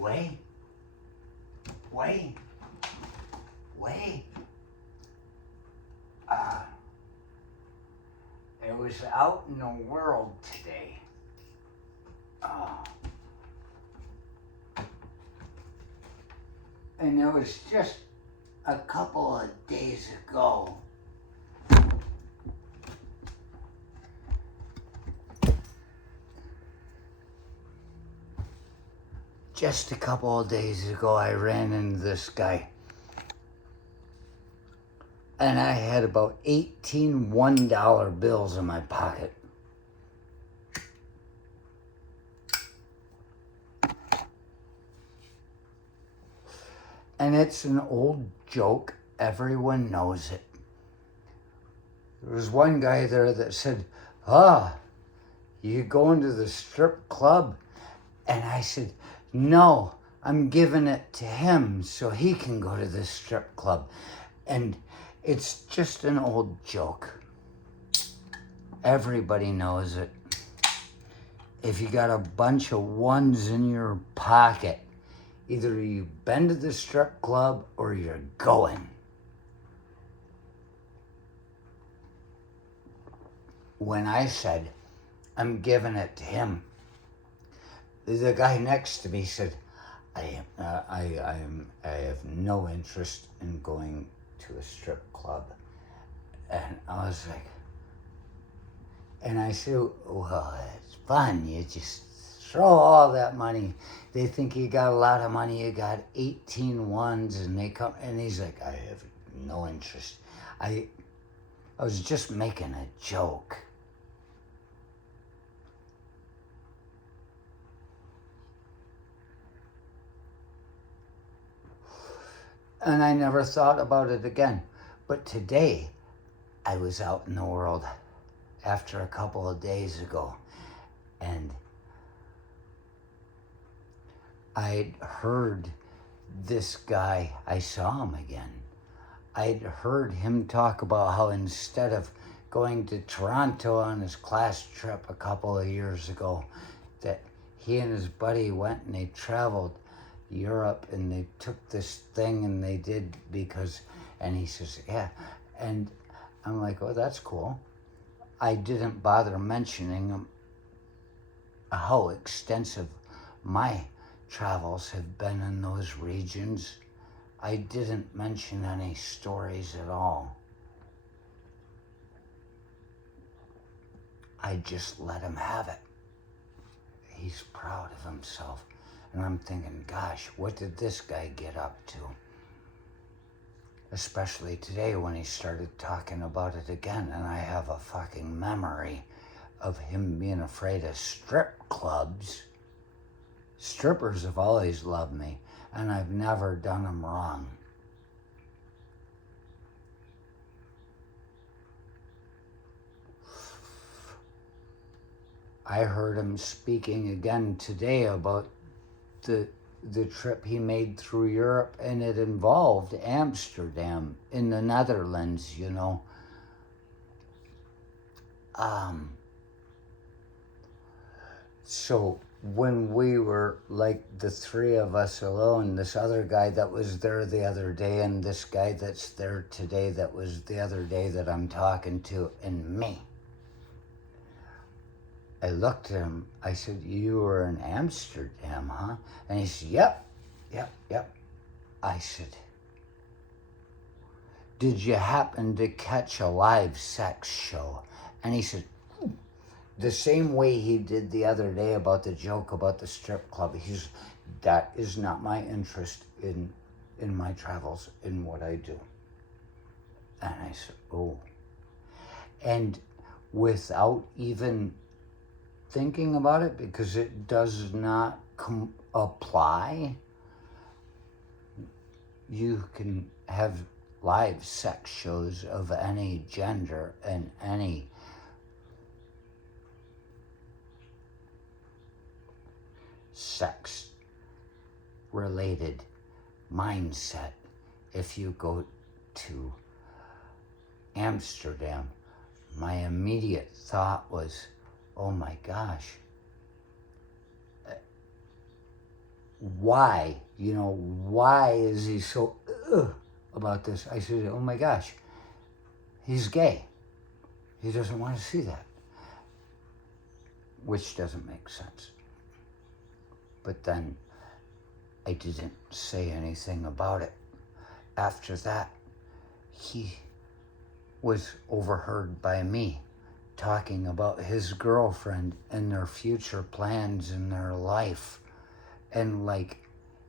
Wait, wait, wait. It was out in the world today. And it was just a couple of days ago. Just a couple of days ago, I ran into this guy. And I had about 18 $1 bills in my pocket. And it's an old joke. Everyone knows it. There was one guy there that said, you going to the strip club? And I said, no, I'm giving it to him so he can go to the strip club. And it's just an old joke. Everybody knows it. If you got a bunch of ones in your pocket, either you've been to the strip club or you're going. When I said, I'm giving it to him, the guy next to me said, I have no interest in going to a strip club. And I was like, and I said, well, it's fun. You just throw all that money. They think you got a lot of money. You got 18 ones, and they come, and he's like, I have no interest. I was just making a joke. And I never thought about it again. But today, I was out in the world after a couple of days ago, and I'd heard this guy, I saw him again. I'd heard him talk about how instead of going to Toronto on his class trip a couple of years ago, that he and his buddy went and they traveled Europe and they took this thing and they did because, and he says, yeah. And I'm like, oh, that's cool. I didn't bother mentioning how extensive my travels have been in those regions. I didn't mention any stories at all. I just let him have it. He's proud of himself. And I'm thinking, gosh, what did this guy get up to? Especially today when he started talking about it again, and I have a fucking memory of him being afraid of strip clubs. Strippers have always loved me, and I've never done them wrong. I heard him speaking again today about the trip he made through Europe, and it involved Amsterdam in the Netherlands, you know. So when we were like the three of us alone, this other guy that was there the other day and this guy that's there today that was the other day that I'm talking to, and me, I looked at him, I said, you were in Amsterdam, huh? And he said, yep. I said, did you happen to catch a live sex show? And he said, the same way he did the other day about the joke about the strip club. He's, that is not my interest in my travels, in what I do. And I said, oh. And without even thinking about it, because it does not apply, you can have live sex shows of any gender and any sex related mindset. If you go to Amsterdam, my immediate thought was, oh my gosh, why? Why is he so about this? I said, oh my gosh, he's gay. He doesn't want to see that, which doesn't make sense. But then I didn't say anything about it. After that, he was overheard by me talking about his girlfriend and their future plans in their life. And like,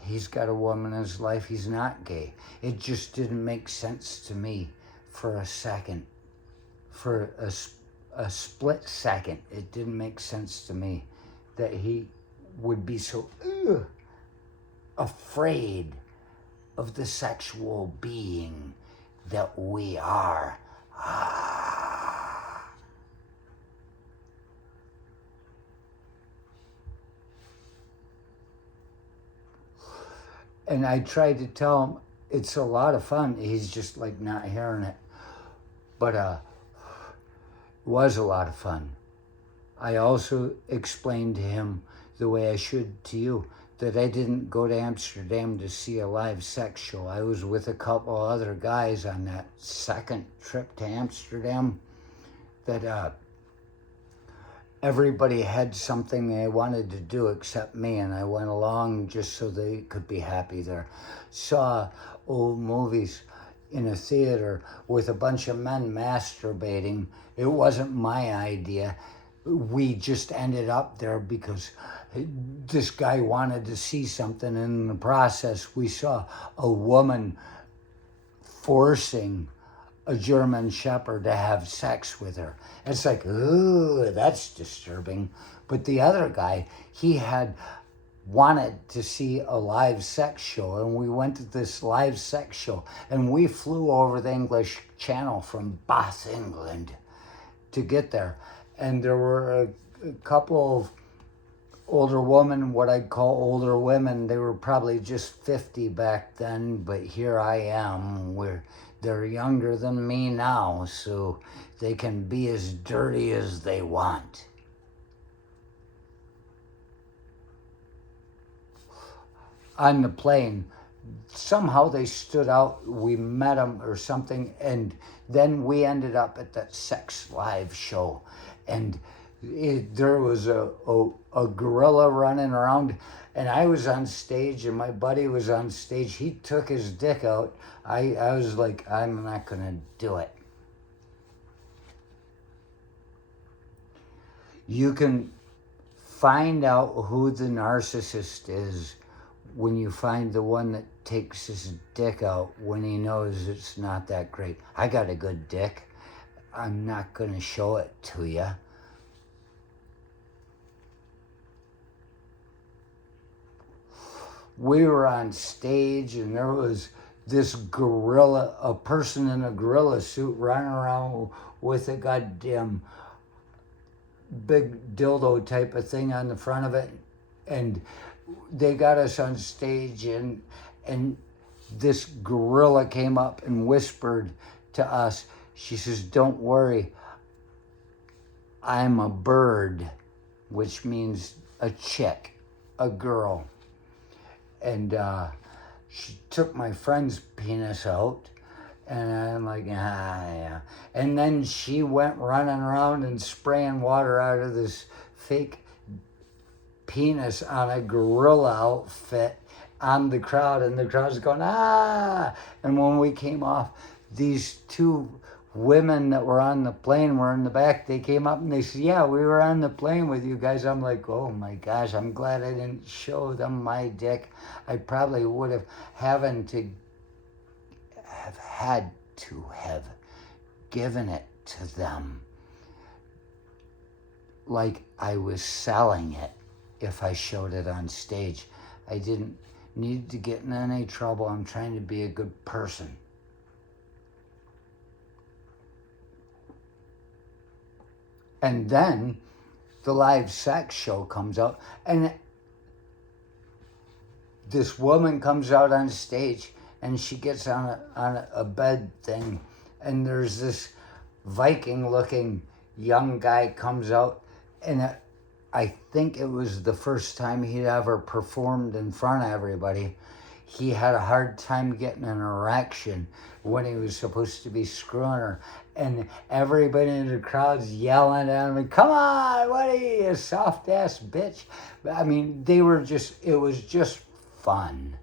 he's got a woman in his life, he's not gay. It just didn't make sense to me for a second. For a split second, it didn't make sense to me that he would be so afraid of the sexual being that we are. And I tried to tell him it's a lot of fun. He's just like not hearing it. But it was a lot of fun. I also explained to him the way I should to you, that I didn't go to Amsterdam to see a live sex show. I was with a couple other guys on that second trip to Amsterdam that everybody had something they wanted to do except me, and I went along just so they could be happy there. Saw old movies in a theater with a bunch of men masturbating. It wasn't my idea. We just ended up there because this guy wanted to see something, and in the process we saw a woman forcing a German Shepherd to have sex with her. It's like, ooh, that's disturbing. But the other guy, he had wanted to see a live sex show, and we went to this live sex show, and we flew over the English Channel from Bath, England to get there. And there were a couple of older women, what I'd call older women. They were probably just 50 back then, but here I am. They're younger than me now, so they can be as dirty as they want. On the plane, somehow they stood out. We met them or something, and then we ended up at that sex live show. And there was a gorilla running around, and I was on stage, and my buddy was on stage. He took his dick out. I was like, I'm not going to do it. You can find out who the narcissist is when you find the one that takes his dick out when he knows it's not that great. I got a good dick. I'm not going to show it to you. We were on stage, and there was this gorilla, a person in a gorilla suit running around with a goddamn big dildo type of thing on the front of it. And they got us on stage, and this gorilla came up and whispered to us. She says, "Don't worry, I'm a bird," which means a chick, a girl. And she took my friend's penis out, and I'm like, yeah. And then she went running around and spraying water out of this fake penis on a gorilla outfit on the crowd, and the crowd's going, ah. And when we came off, these two women that were on the plane were in the back. They came up and they said, yeah, we were on the plane with you guys. I'm like, oh my gosh, I'm glad I didn't show them my dick. I probably would have had to have given it to them like I was selling it if I showed it on stage. I didn't need to get in any trouble. I'm trying to be a good person. And then the live sex show comes out, and this woman comes out on stage, and she gets on a bed thing, and there's this Viking-looking young guy comes out, and I think it was the first time he'd ever performed in front of everybody. He had a hard time getting an erection when he was supposed to be screwing her. And everybody in the crowd's yelling at him, come on, what are you, a soft ass bitch? I mean, it was just fun.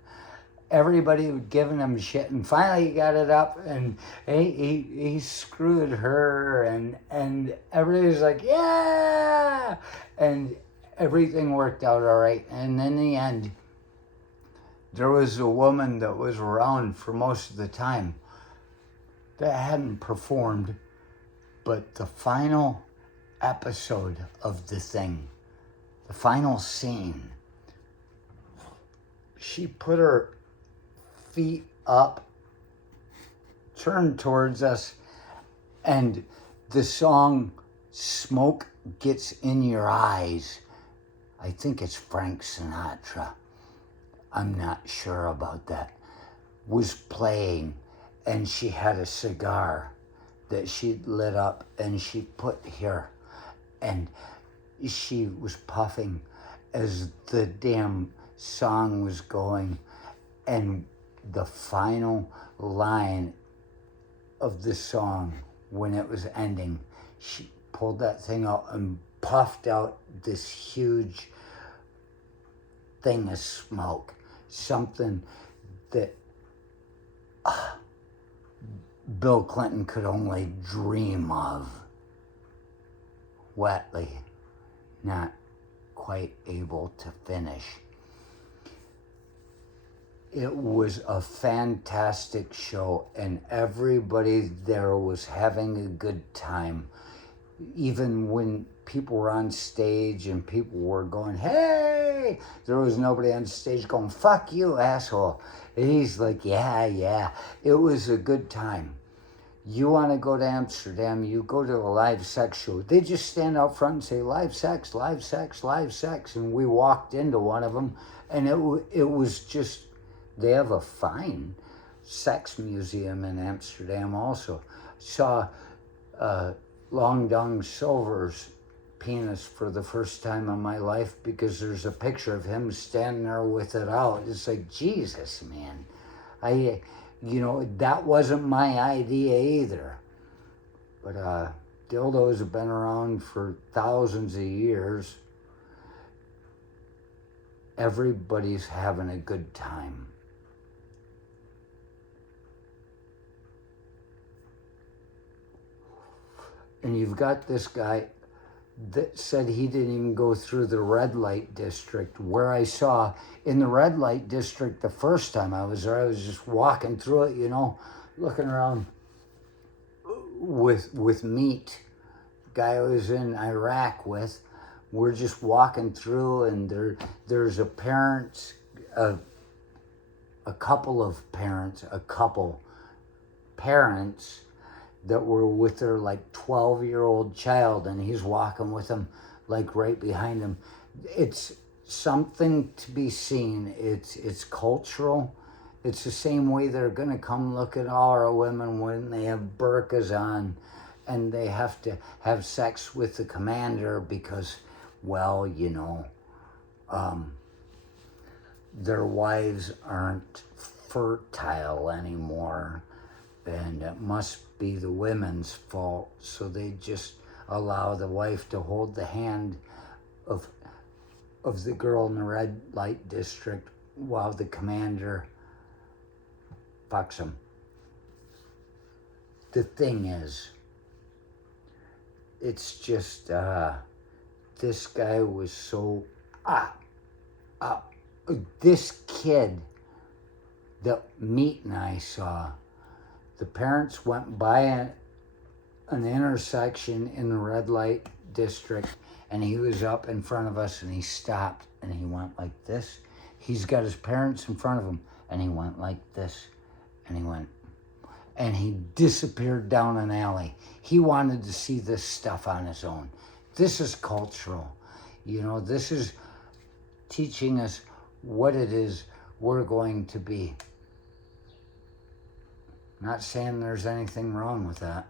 Everybody was giving him shit, and finally he got it up, and he screwed her, and everybody was like, yeah! And everything worked out all right. And in the end, there was a woman that was around for most of the time that hadn't performed, but the final episode of the thing, the final scene, she put her feet up, turned towards us, and the song Smoke Gets in Your Eyes, I think it's Frank Sinatra, I'm not sure about that, was playing, and she had a cigar that she'd lit up and she put here, and she was puffing as the damn song was going, and the final line of the song, when it was ending, she pulled that thing out and puffed out this huge thing of smoke, something that Bill Clinton could only dream of. Wetly, not quite able to finish. It was a fantastic show, and everybody there was having a good time. Even when people were on stage and people were going, hey, there was nobody on stage going, fuck you, asshole. And he's like, yeah. It was a good time. You want to go to Amsterdam, you go to a live sex show. They just stand out front and say, live sex, live sex, live sex. And we walked into one of them, and it was just, they have a fine sex museum in Amsterdam also. Saw Long Dong Silver's penis for the first time in my life because there's a picture of him standing there with it out. It's like, Jesus, man. That wasn't my idea either. But dildos have been around for thousands of years. Everybody's having a good time. And you've got this guy that said he didn't even go through the red light district, where I saw in the red light district the first time I was there, I was just walking through it, looking around with meat. Guy I was in Iraq with, we're just walking through, and there's a couple parents that were with their 12-year-old child, and he's walking with them right behind him. It's something to be seen. It's cultural. It's the same way they're going to come look at all our women when they have burqas on and they have to have sex with the commander because, their wives aren't fertile anymore, and it must be the women's fault, so they just allow the wife to hold the hand of the girl in the red light district while the commander fucks him. The thing is, it's just this guy was so this kid that Meat and I saw, the parents went by an intersection in the red light district, and he was up in front of us, and he stopped, and he went like this. He's got his parents in front of him, and he went like this, and he disappeared down an alley. He wanted to see this stuff on his own. This is cultural. This is teaching us what it is we're going to be. Not saying there's anything wrong with that.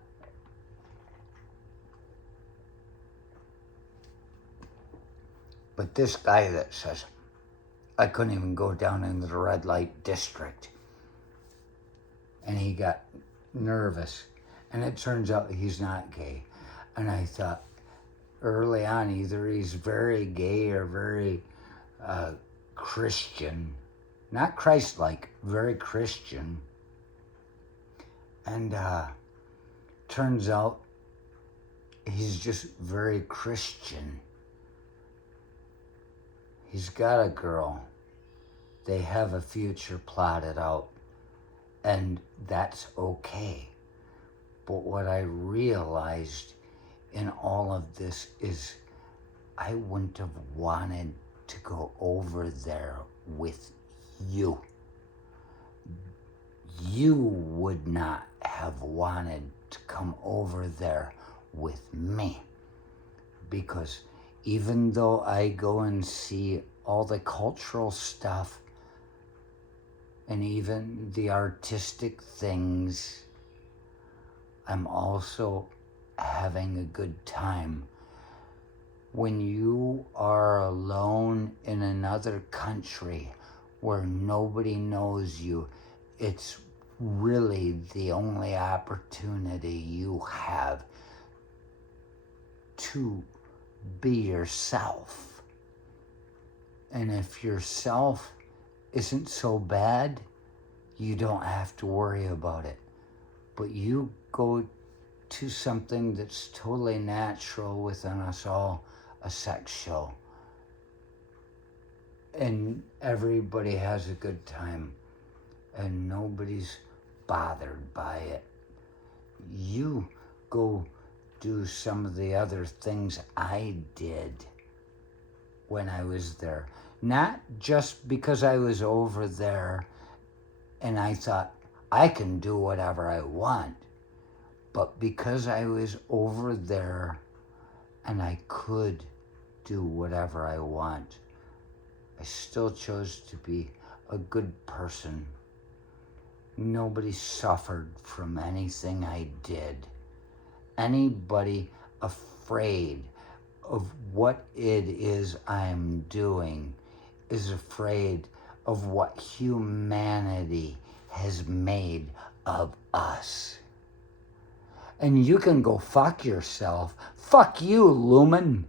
But this guy that says, I couldn't even go down into the red light district. And he got nervous. And it turns out he's not gay. And I thought early on, either he's very gay or very Christian. Not Christ-like, very Christian. And turns out he's just very Christian. He's got a girl. They have a future plotted out. And that's okay. But what I realized in all of this is I wouldn't have wanted to go over there with you. You would not have wanted to come over there with me. Because even though I go and see all the cultural stuff and even the artistic things, I'm also having a good time. When you are alone in another country where nobody knows you, it's really the only opportunity you have to be yourself. And if yourself isn't so bad, you don't have to worry about it. But you go to something that's totally natural within us all, a sex show, and everybody has a good time and nobody's bothered by it. You go do some of the other things I did when I was there. Not just because I was over there and I thought I can do whatever I want, but because I was over there and I could do whatever I want, I still chose to be a good person. Nobody suffered from anything I did. Anybody afraid of what it is I'm doing is afraid of what humanity has made of us. And you can go fuck yourself. Fuck you, Lumen.